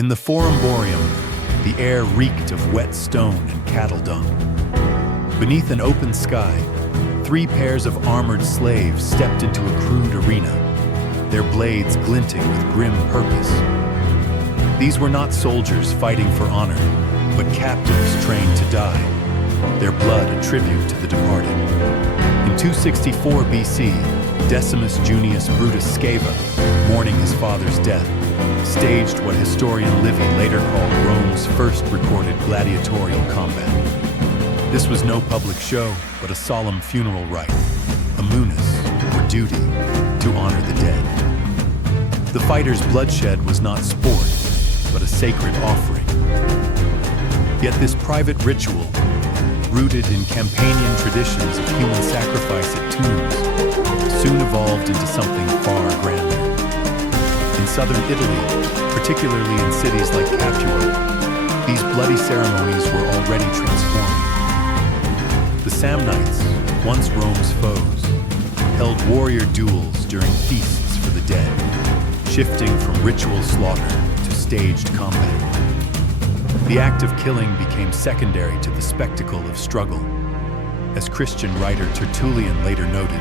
In the Forum Boreum, the air reeked of wet stone and cattle dung. Beneath an open sky, 3 pairs of armored slaves stepped into a crude arena, their blades glinting with grim purpose. These were not soldiers fighting for honor, but captives trained to die, their blood a tribute to the departed. In 264 BC, Decimus Junius Brutus Sceva, mourning his father's death, staged what historian Livy later called Rome's first recorded gladiatorial combat. This was no public show, but a solemn funeral rite, a munus, or duty, to honor the dead. The fighters' bloodshed was not sport, but a sacred offering. Yet this private ritual, rooted in Campanian traditions of human sacrifice at tombs, soon evolved into something far grander. In southern Italy, particularly in cities like Capua, these bloody ceremonies were already transforming. The Samnites, once Rome's foes, held warrior duels during feasts for the dead, shifting from ritual slaughter to staged combat. The act of killing became secondary to the spectacle of struggle. As Christian writer Tertullian later noted,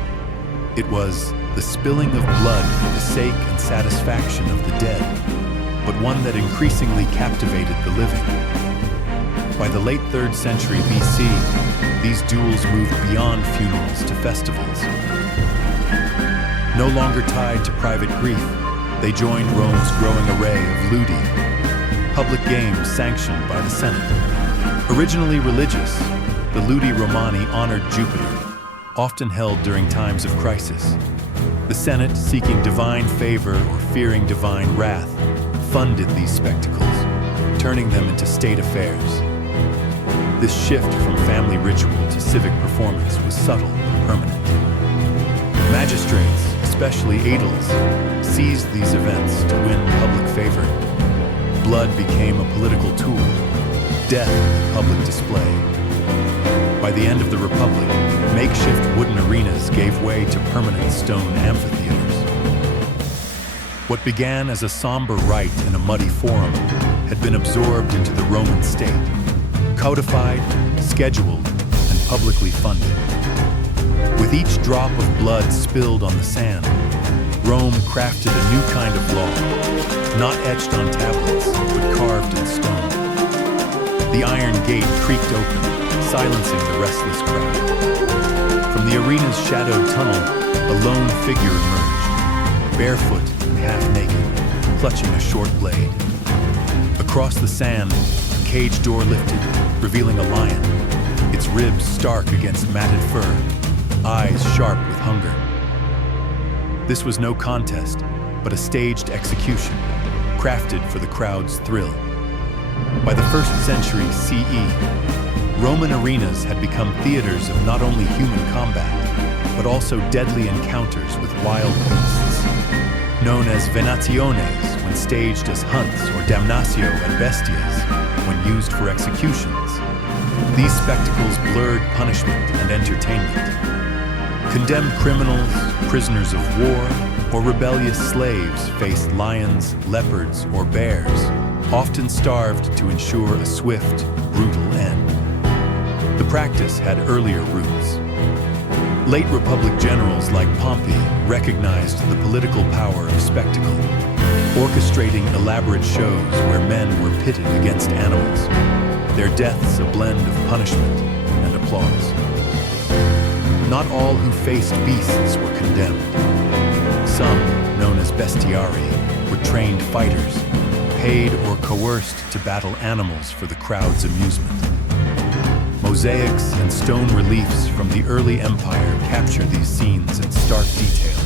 it was the spilling of blood for the sake and satisfaction of the dead, but one that increasingly captivated the living. By the late 3rd century BC, these duels moved beyond funerals to festivals. No longer tied to private grief, they joined Rome's growing array of ludi, public games sanctioned by the Senate. Originally religious, the Ludi Romani honored Jupiter, often held during times of crisis. The Senate, seeking divine favor or fearing divine wrath, funded these spectacles, turning them into state affairs. This shift from family ritual to civic performance was subtle and permanent. Magistrates, especially aediles, seized these events to win public favor. Blood became a political tool, death a public display. By the end of the Republic, makeshift wooden arenas gave way to permanent stone amphitheaters. What began as a somber rite in a muddy forum had been absorbed into the Roman state, codified, scheduled, and publicly funded. With each drop of blood spilled on the sand, Rome crafted a new kind of law, not etched on tablets, but carved in stone. The iron gate creaked open, silencing the restless crowd. From the arena's shadowed tunnel, a lone figure emerged, barefoot and half-naked, clutching a short blade. Across the sand, a cage door lifted, revealing a lion, its ribs stark against matted fur, eyes sharp with hunger. This was no contest, but a staged execution, crafted for the crowd's thrill. By the 1st century CE, Roman arenas had become theaters of not only human combat, but also deadly encounters with wild beasts. Known as venationes when staged as hunts or damnatio ad bestias when used for executions, these spectacles blurred punishment and entertainment. Condemned criminals, prisoners of war, or rebellious slaves faced lions, leopards, or bears, often starved to ensure a swift, brutal end. The practice had earlier roots. Late Republic generals like Pompey recognized the political power of spectacle, orchestrating elaborate shows where men were pitted against animals, their deaths a blend of punishment and applause. Not all who faced beasts were condemned. Some, known as bestiarii, were trained fighters, paid or coerced to battle animals for the crowd's amusement. Mosaics and stone reliefs from the early empire capture these scenes in stark detail.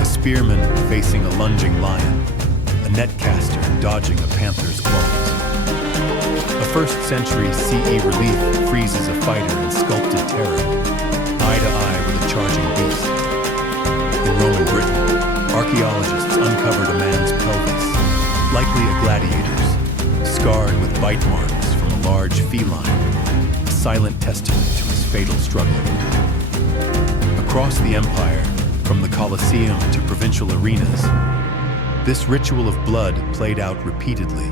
A spearman facing a lunging lion, a netcaster dodging a panther's claws. A 1st century CE relief freezes a fighter in sculpted terror, eye to eye with a charging beast. In Roman Britain, archaeologists uncovered a man's pelvis, likely a gladiator's, scarred with bite marks from a large feline, a silent testament to his fatal struggle. Across the empire, from the Colosseum to provincial arenas, this ritual of blood played out repeatedly,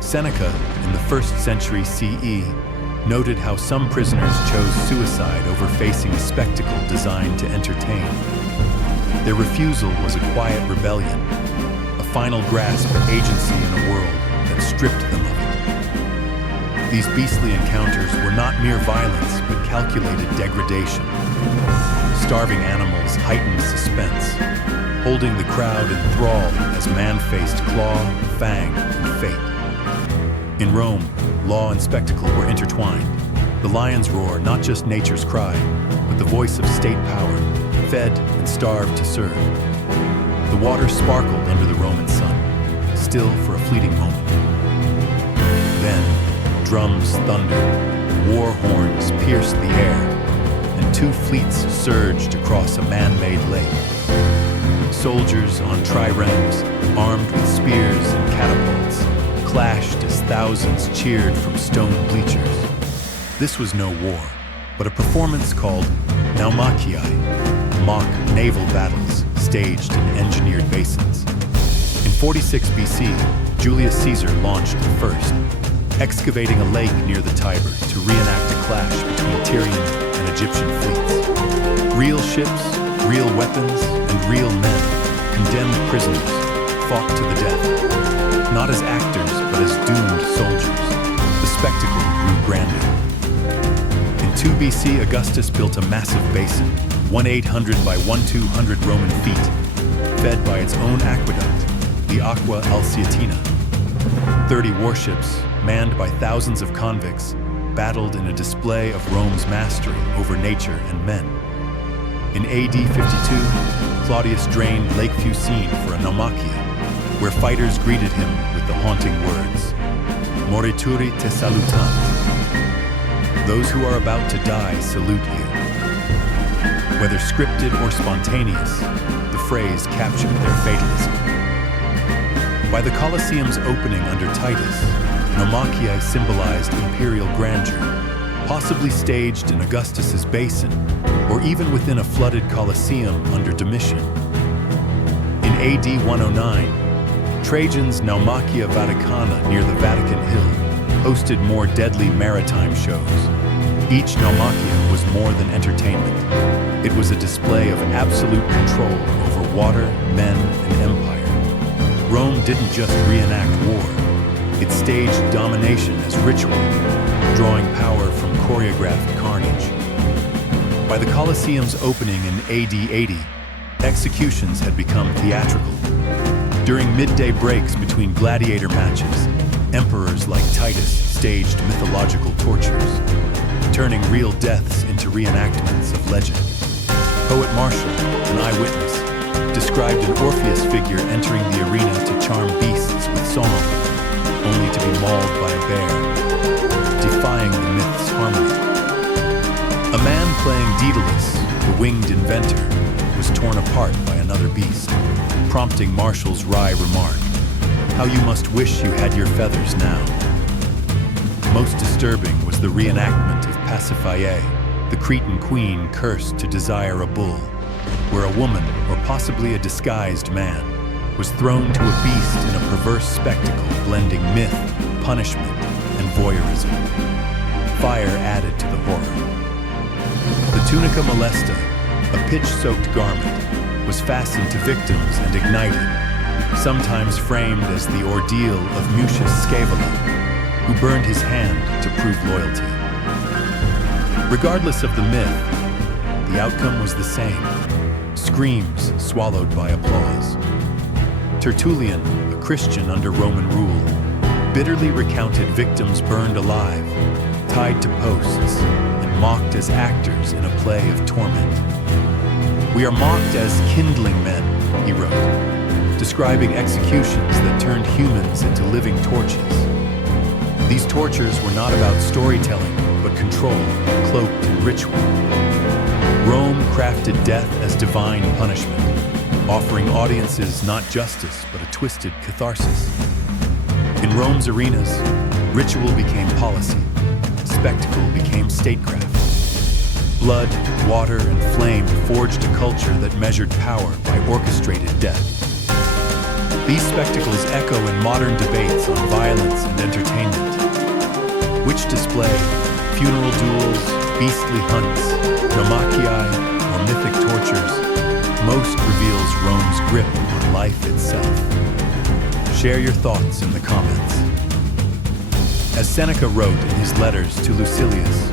Seneca, in the 1st century CE, noted how some prisoners chose suicide over facing a spectacle designed to entertain. Their refusal was a quiet rebellion, a final grasp at agency in a world that stripped them of it. These beastly encounters were not mere violence, but calculated degradation. Starving animals heightened suspense, holding the crowd in thrall as man faced claw, fang, and fate. In Rome, law and spectacle were intertwined. The lion's roar, not just nature's cry, but the voice of state power, fed and starved to serve. The water sparkled under the Roman sun, still for a fleeting moment. Then, drums thundered, war horns pierced the air, and 2 fleets surged across a man-made lake. Soldiers on triremes, armed with spears and catapults, clashed as thousands cheered from stone bleachers. This was no war, but a performance called Naumachii, mock naval battles staged in engineered basins. In 46 BC, Julius Caesar launched the first, excavating a lake near the Tiber to reenact a clash between Tyrian and Egyptian fleets. Real ships, real weapons, and real men, condemned prisoners, fought to the death. Not as actors, but as doomed soldiers. The spectacle grew grander. In 2 BC, Augustus built a massive basin, 1,800 by 1,200 Roman feet, fed by its own aqueduct, the Aqua Alsiatina. 30 warships, manned by thousands of convicts, battled in a display of Rome's mastery over nature and men. In AD 52, Claudius drained Lake Fucine for a Naumachia, where fighters greeted him with the haunting words, Morituri te salutant. Those who are about to die salute you. Whether scripted or spontaneous, the phrase captured their fatalism. By the Colosseum's opening under Titus, Naumachii symbolized imperial grandeur, possibly staged in Augustus's basin, or even within a flooded Colosseum under Domitian. In AD 109, Trajan's Naumachia Vaticana near the Vatican Hill hosted more deadly maritime shows. Each Naumachia was more than entertainment. It was a display of absolute control over water, men, and empire. Rome didn't just reenact war. It staged domination as ritual, drawing power from choreographed carnage. By the Colosseum's opening in AD 80, executions had become theatrical. During midday breaks between gladiator matches, emperors like Titus staged mythological tortures, turning real deaths into reenactments of legend. Poet Martial, an eyewitness, described an Orpheus figure entering the arena to charm beasts with song, only to be mauled by a bear, defying the myth's harmony. A man playing Daedalus, the winged inventor, was torn apart by another beast, prompting Martial's wry remark, "How you must wish you had your feathers now." Most disturbing was the reenactment of Pasiphae, the Cretan queen cursed to desire a bull, where a woman, or possibly a disguised man, was thrown to a beast in a perverse spectacle blending myth, punishment, and voyeurism. Fire added to the horror. The tunica molesta, a pitch-soaked garment, was fastened to victims and ignited, sometimes framed as the ordeal of Mucius Scaevola, who burned his hand to prove loyalty. Regardless of the myth, the outcome was the same: screams swallowed by applause. Tertullian, a Christian under Roman rule, bitterly recounted victims burned alive, tied to posts, and mocked as actors in a play of torment. "We are mocked as kindling men," he wrote, describing executions that turned humans into living torches. These tortures were not about storytelling, but control, cloaked in ritual. Rome crafted death as divine punishment, offering audiences not justice, but a twisted catharsis. In Rome's arenas, ritual became policy, spectacle became statecraft. Blood, water, and flame forged a culture that measured power by orchestrated death. These spectacles echo in modern debates on violence and entertainment. Funeral duels, beastly hunts, Nomachiae, or mythic tortures, most reveals Rome's grip on life itself. Share your thoughts in the comments. As Seneca wrote in his letters to Lucilius,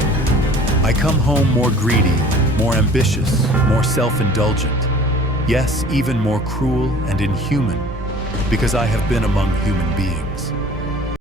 I come home more greedy, more ambitious, more self-indulgent, yes, even more cruel and inhuman, because I have been among human beings.